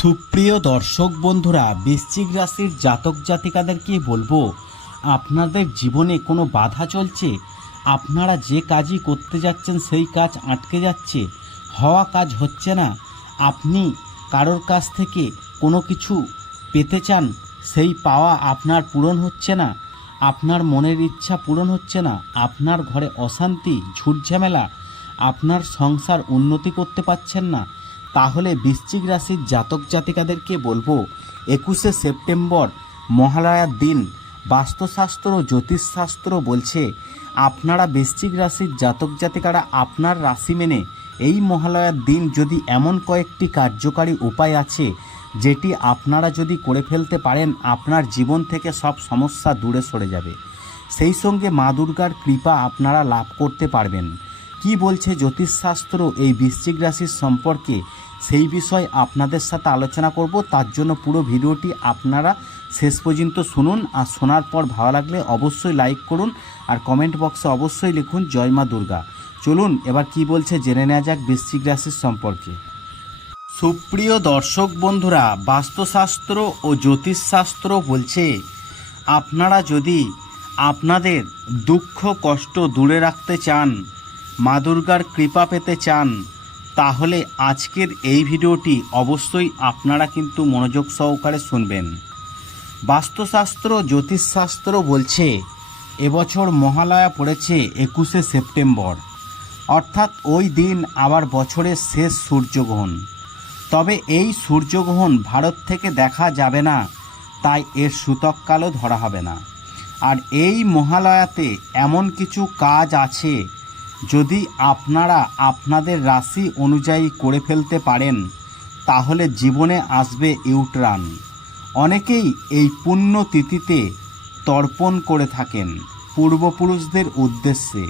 সুপ্রিয় দর্শক বন্ধুরা বৃশ্চিক রাশির জাতক জাতিকাদের কি বলবো আপনাদের জীবনে কোনো বাধা চলছে আপনারা যে কাজই করতে যাচ্ছেন সেই কাজ আটকে যাচ্ছে হওয়া কাজ হচ্ছে না আপনি কারোর কাছ থেকে কোনো কিছু পেতে চান সেই পাওয়া আপনার পূরণ হচ্ছে না আপনার মনের ইচ্ছা পূরণ হচ্ছে না আপনার ঘরে অশান্তি ঝুটঝামেলা আপনার সংসার উন্নতি করতে পারছেন না তাহলে বৃশ্চিক রাশির জাতক জাতিকাদেরকে বলবো একুশে সেপ্টেম্বর মহালয়ার দিন বাস্তুশাস্ত্র ও জ্যোতিষশাস্ত্র বলছে আপনারা বৃশ্চিক রাশির জাতক জাতিকারা আপনার রাশি মেনে এই মহালয়ার দিন যদি এমন কয়েকটি কার্যকারী উপায় আছে যেটি আপনারা যদি করে ফেলতে পারেন আপনার জীবন থেকে সব সমস্যা দূরে সরে যাবে সেই সঙ্গে মা দুর্গার কৃপা আপনারা লাভ করতে পারবেন কি বলছে জ্যোতিষশাস্ত্র এই বৃশ্চিক রাশির সম্পর্কে সেই বিষয় আপনাদের সাথে আলোচনা করব তার জন্য পুরো ভিডিওটি আপনারা শেষ পর্যন্ত শুনুন আর শোনার পর ভালো লাগলে অবশ্যই লাইক করুন আর কমেন্ট বক্সে অবশ্যই লিখুন জয় মা দুর্গা চলুন এবার কি বলছে জেনে নেওয়া যাক বৃশ্চিক রাশির সম্পর্কে সুপ্রিয় দর্শক বন্ধুরা বাস্তুশাস্ত্র ও জ্যোতিষশাস্ত্র বলছে আপনারা যদি আপনাদের দুঃখ কষ্ট দূরে রাখতে চান মা দুর্গার কৃপা পেতে চান তাহলে আজকের এই ভিডিওটি অবশ্যই আপনারা কিন্তু মনোযোগ সহকারে শুনবেন বাস্তুশাস্ত্র জ্যোতিষশাস্ত্র বলছে এবছর মহালয়া পড়েছে একুশে সেপ্টেম্বর অর্থাৎ ওই দিন আবার বছরের শেষ সূর্যগ্রহণ তবে এই সূর্যগ্রহণ ভারত থেকে দেখা যাবে না তাই এর সূতককালও ধরা হবে না আর এই মহালয়াতে এমন কিছু কাজ আছে যদি আপনারা আপনাদের রাশি অনুযায়ী করে ফেলতে পারেন তাহলে জীবনে আসবে ইউট্রান অনেকেই এই পুণ্য তিথিতে তর্পণ করে থাকেন পূর্বপুরুষদের উদ্দেশ্যে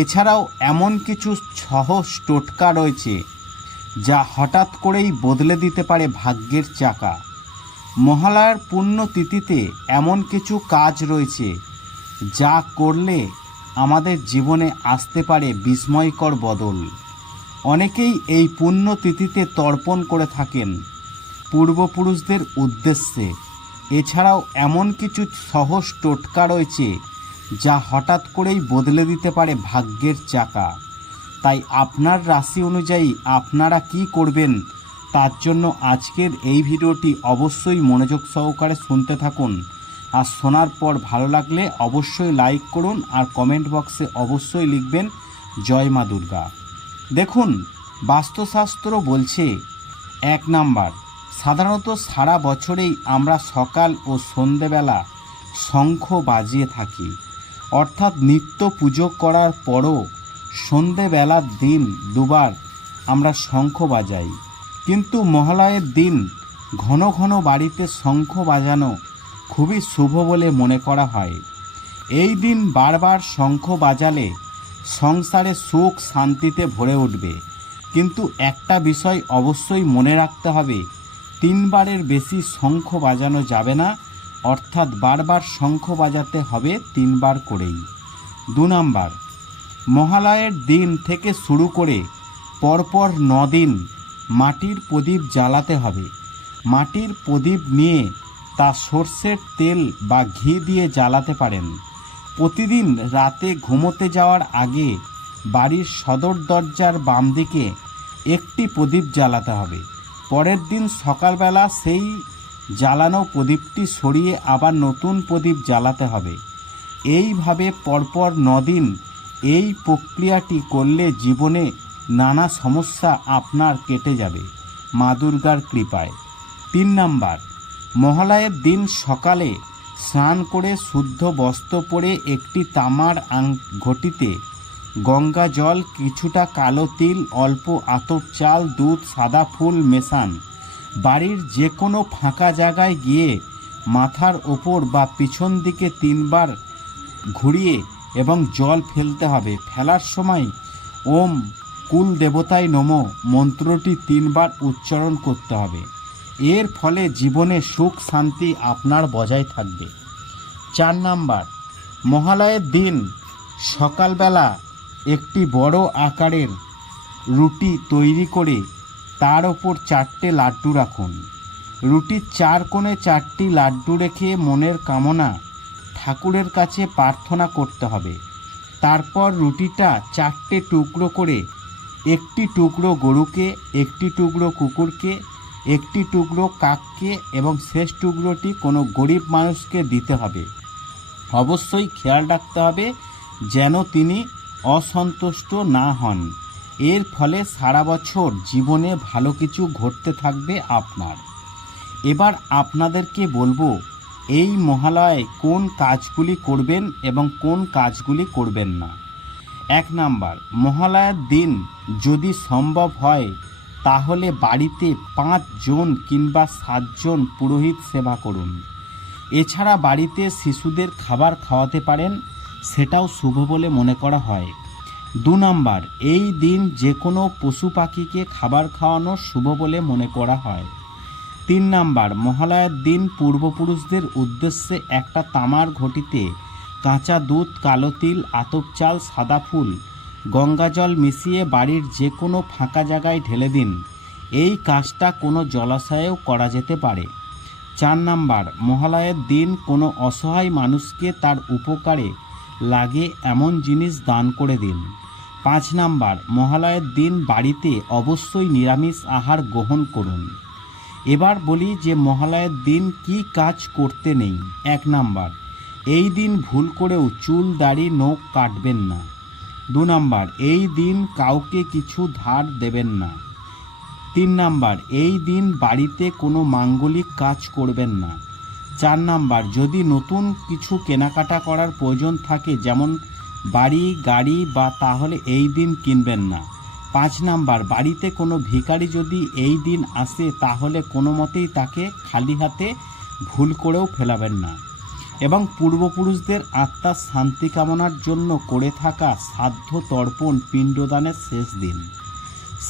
এছাড়াও এমন কিছু সহজ টোটকা রয়েছে যা হঠাৎ করেই বদলে দিতে পারে ভাগ্যের চাকা মহালয়ার পুণ্যতিথিতে এমন কিছু কাজ রয়েছে যা করলে আমাদের জীবনে আসতে পারে বিস্ময়কর বদল অনেকেই এই পুণ্যতিথিতে তর্পণ করে থাকেন পূর্বপুরুষদের উদ্দেশ্যে এছাড়াও এমন কিছু সহজ টোটকা রয়েছে যা হঠাৎ করেই বদলে দিতে পারে ভাগ্যের চাকা তাই আপনার রাশি অনুযায়ী আপনারা কি করবেন তার জন্য আজকের এই ভিডিওটি অবশ্যই মনোযোগ সহকারে শুনতে থাকুন আর শোনার পর ভালো লাগলে অবশ্যই লাইক করুন আর কমেন্ট বক্সে অবশ্যই লিখবেন জয় মা দুর্গা দেখুন বাস্তুশাস্ত্র বলছে এক নাম্বার সাধারণত সারা বছরেই আমরা সকাল ও সন্ধেবেলা শঙ্খ বাজিয়ে থাকি অর্থাৎ নিত্য পুজো করার পরও সন্ধেবেলার দিন দুবার আমরা শঙ্খ বাজাই কিন্তু মহালয়ের দিন ঘন ঘন বাড়িতে শঙ্খ বাজানো খুবই শুভ বলে মনে করা হয় এই দিন বারবার শঙ্খ বাজালে সংসারে সুখ শান্তিতে ভরে উঠবে কিন্তু একটা বিষয় অবশ্যই মনে রাখতে হবে তিনবারের বেশি শঙ্খ বাজানো যাবে না অর্থাৎ বারবার শঙ্খ বাজাতে হবে তিনবার করেই দু নম্বর মহালয়ের দিন থেকে শুরু করে পরপর দিন মাটির প্রদীপ জ্বালাতে হবে মাটির প্রদীপ নিয়ে তা সর্ষের তেল বা ঘি দিয়ে জ্বালাতে পারেন প্রতিদিন রাতে ঘুমোতে যাওয়ার আগে বাড়ির সদর দরজার বাম দিকে একটি প্রদীপ জ্বালাতে হবে পরের দিন সকালবেলা সেই জ্বালানো প্রদীপটি সরিয়ে আবার নতুন প্রদীপ জ্বালাতে হবে এইভাবে পরপর নদিন এই প্রক্রিয়াটি করলে জীবনে নানা সমস্যা আপনার কেটে যাবে মা দুর্গার কৃপায় তিন নাম্বার মহালয়ের দিন সকালে স্নান করে শুদ্ধ বস্ত্র পরে একটি তামার আং ঘটিতে গঙ্গা জল কিছুটা কালো তিল অল্প আতপ চাল দুধ সাদা ফুল মেশান বাড়ির যে কোনো ফাঁকা জায়গায় গিয়ে মাথার ওপর বা পিছন দিকে তিনবার ঘুরিয়ে এবং জল ফেলতে হবে ফেলার সময় ওম কুল দেবতায় নম মন্ত্রটি তিনবার উচ্চারণ করতে হবে এর ফলে জীবনে সুখ শান্তি আপনার বজায় থাকবে চার নাম্বার মহালয়ের দিন সকালবেলা একটি বড় আকারের রুটি তৈরি করে তার ওপর চারটে লাড্ডু রাখুন রুটির চার কোণে চারটি লাড্ডু রেখে মনের কামনা ঠাকুরের কাছে প্রার্থনা করতে হবে তারপর রুটিটা চারটে টুকরো করে একটি টুকরো গরুকে একটি টুকরো কুকুরকে একটি টুকরো কাককে এবং শেষ টুকরোটি কোনো গরিব মানুষকে দিতে হবে অবশ্যই খেয়াল রাখতে হবে যেন তিনি অসন্তুষ্ট না হন এর ফলে সারা বছর জীবনে ভালো কিছু ঘটতে থাকবে আপনার এবার আপনাদেরকে বলবো এই মহালয়ে কোন কাজগুলি করবেন এবং কোন কাজগুলি করবেন না এক নাম্বার মহালয়ার দিন যদি সম্ভব হয় তাহলে বাড়িতে পাঁচজন কিংবা সাতজন পুরোহিত সেবা করুন এছাড়া বাড়িতে শিশুদের খাবার খাওয়াতে পারেন সেটাও শুভ বলে মনে করা হয় দু নম্বর এই দিন যে কোনো পশু পাখিকে খাবার খাওয়ানো শুভ বলে মনে করা হয় তিন নম্বর মহালয়ার দিন পূর্বপুরুষদের উদ্দেশ্যে একটা তামার ঘটিতে কাঁচা দুধ কালো তিল আতপ চাল সাদা ফুল গঙ্গা জল মিশিয়ে বাড়ির যে কোনো ফাঁকা জায়গায় ঢেলে দিন এই কাজটা কোনো জলাশয়েও করা যেতে পারে চার নাম্বার মহালয়ের দিন কোনো অসহায় মানুষকে তার উপকারে লাগে এমন জিনিস দান করে দিন পাঁচ নাম্বার মহালয়ের দিন বাড়িতে অবশ্যই নিরামিষ আহার গ্রহণ করুন এবার বলি যে মহালয়ের দিন কি কাজ করতে নেই এক নাম্বার এই দিন ভুল করেও চুল দাড়ি নখ কাটবেন না দু নাম্বার এই দিন কাউকে কিছু ধার দেবেন না তিন নাম্বার এই দিন বাড়িতে কোনো মাঙ্গলিক কাজ করবেন না চার নাম্বার যদি নতুন কিছু কেনাকাটা করার প্রয়োজন থাকে যেমন বাড়ি গাড়ি বা তাহলে এই দিন কিনবেন না পাঁচ নাম্বার বাড়িতে কোনো ভিকারি যদি এই দিন আসে তাহলে কোনো মতেই তাকে খালি হাতে ভুল করেও ফেলাবেন না এবং পূর্বপুরুষদের আত্মার শান্তি কামনার জন্য করে থাকা সাধ্য তর্পণ পিণ্ডদানের শেষ দিন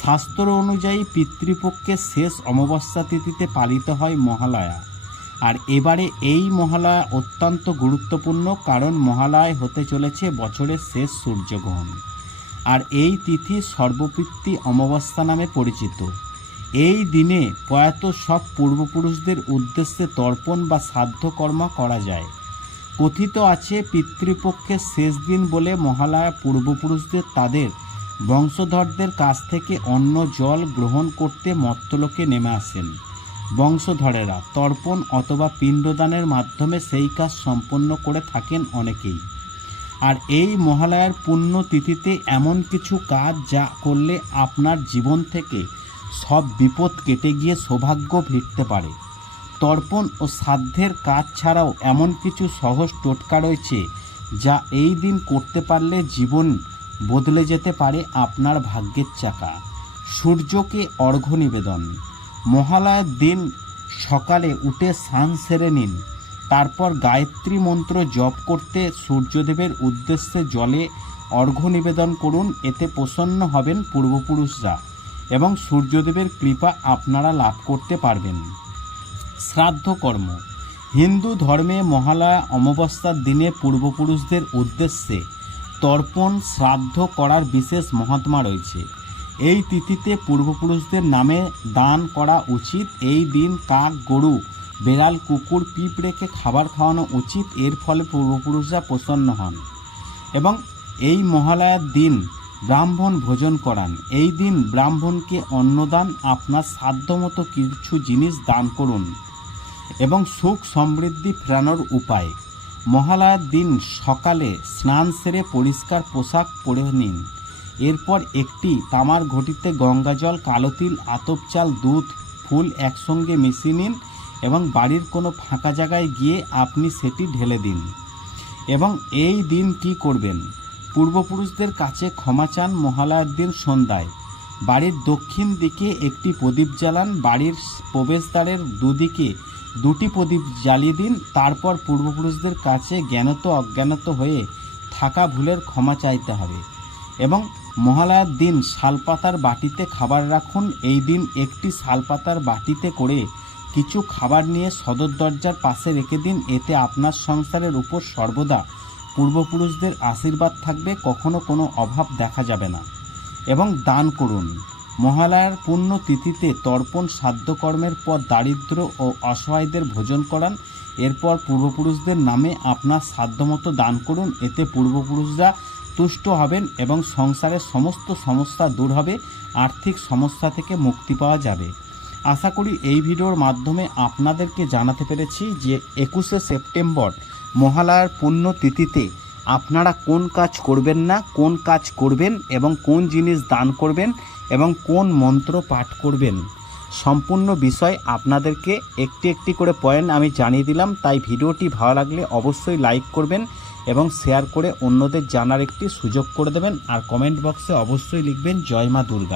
শাস্ত্র অনুযায়ী পিতৃপক্ষের শেষ অমাবস্যা তিথিতে পালিত হয় মহালয়া আর এবারে এই মহালয়া অত্যন্ত গুরুত্বপূর্ণ কারণ মহালয় হতে চলেছে বছরের শেষ সূর্যগ্রহণ আর এই তিথি সর্বপিত্তি অমাবস্যা নামে পরিচিত এই দিনে প্রয়াত সব পূর্বপুরুষদের উদ্দেশ্যে তর্পণ বা শ্রাদ্ধকর্ম করা যায় কথিত আছে পিতৃপক্ষের শেষ দিন বলে মহালয়া পূর্বপুরুষদের তাদের বংশধরদের কাছ থেকে অন্য জল গ্রহণ করতে মর্তলোকে নেমে আসেন বংশধরেরা তর্পণ অথবা পিণ্ডদানের মাধ্যমে সেই কাজ সম্পন্ন করে থাকেন অনেকেই আর এই মহালয়ার পুণ্য তিথিতে এমন কিছু কাজ যা করলে আপনার জীবন থেকে সব বিপদ কেটে গিয়ে সৌভাগ্য ফিরতে পারে তর্পণ ও সাধ্যের কাজ ছাড়াও এমন কিছু সহজ টোটকা রয়েছে যা এই দিন করতে পারলে জীবন বদলে যেতে পারে আপনার ভাগ্যের চাকা সূর্যকে অর্ঘ্য নিবেদন মহালয়ের দিন সকালে উঠে স্নান সেরে নিন তারপর গায়ত্রী মন্ত্র জপ করতে সূর্যদেবের উদ্দেশ্যে জলে অর্ঘ্য নিবেদন করুন এতে প্রসন্ন হবেন পূর্বপুরুষরা এবং সূর্যদেবের কৃপা আপনারা লাভ করতে পারবেন শ্রাদ্ধ কর্ম হিন্দু ধর্মে মহালয়া অমাবস্যার দিনে পূর্বপুরুষদের উদ্দেশ্যে তর্পণ শ্রাদ্ধ করার বিশেষ মহাত্মা রয়েছে এই তিথিতে পূর্বপুরুষদের নামে দান করা উচিত এই দিন কাক গরু বেড়াল কুকুর পিঁপড়েকে খাবার খাওয়ানো উচিত এর ফলে পূর্বপুরুষরা প্রসন্ন হন এবং এই মহালয়ার দিন ব্রাহ্মণ ভোজন করান এই দিন ব্রাহ্মণকে অন্নদান আপনার সাধ্যমতো কিছু জিনিস দান করুন এবং সুখ সমৃদ্ধি ফেরানোর উপায় মহালয়ার দিন সকালে স্নান সেরে পরিষ্কার পোশাক পরে নিন এরপর একটি তামার ঘটিতে গঙ্গাজল কালো তিল আতপ চাল দুধ ফুল একসঙ্গে মিশিয়ে নিন এবং বাড়ির কোনো ফাঁকা জায়গায় গিয়ে আপনি সেটি ঢেলে দিন এবং এই দিন কি করবেন পূর্বপুরুষদের কাছে ক্ষমা চান মহালয়ার দিন সন্ধ্যায় বাড়ির দক্ষিণ দিকে একটি প্রদীপ জ্বালান বাড়ির প্রবেশদ্বারের দুদিকে দুটি প্রদীপ জ্বালিয়ে দিন তারপর পূর্বপুরুষদের কাছে জ্ঞানত অজ্ঞানত হয়ে থাকা ভুলের ক্ষমা চাইতে হবে এবং মহালয়ার দিন শালপাতার বাটিতে খাবার রাখুন এই দিন একটি শালপাতার বাটিতে করে কিছু খাবার নিয়ে সদর দরজার পাশে রেখে দিন এতে আপনার সংসারের উপর সর্বদা পূর্বপুরুষদের আশীর্বাদ থাকবে কখনো কোনো অভাব দেখা যাবে না এবং দান করুন মহালয়ার পূর্ণ তিথিতে তর্পণ সাধ্যকর্মের পর দারিদ্র ও অসহায়দের ভোজন করান এরপর পূর্বপুরুষদের নামে আপনার সাধ্যমতো দান করুন এতে পূর্বপুরুষরা তুষ্ট হবেন এবং সংসারের সমস্ত সমস্যা দূর হবে আর্থিক সমস্যা থেকে মুক্তি পাওয়া যাবে আশা করি এই ভিডিওর মাধ্যমে আপনাদেরকে জানাতে পেরেছি যে একুশে সেপ্টেম্বর মহালয়ার পূর্ণ তিথিতে আপনারা কোন কাজ করবেন না কোন কাজ করবেন এবং কোন জিনিস দান করবেন এবং কোন মন্ত্র পাঠ করবেন সম্পূর্ণ বিষয় আপনাদেরকে একটি একটি করে পয়েন্ট আমি জানিয়ে দিলাম তাই ভিডিওটি ভালো লাগলে অবশ্যই লাইক করবেন এবং শেয়ার করে অন্যদের জানার একটি সুযোগ করে দেবেন আর কমেন্ট বক্সে অবশ্যই লিখবেন জয় মা দুর্গা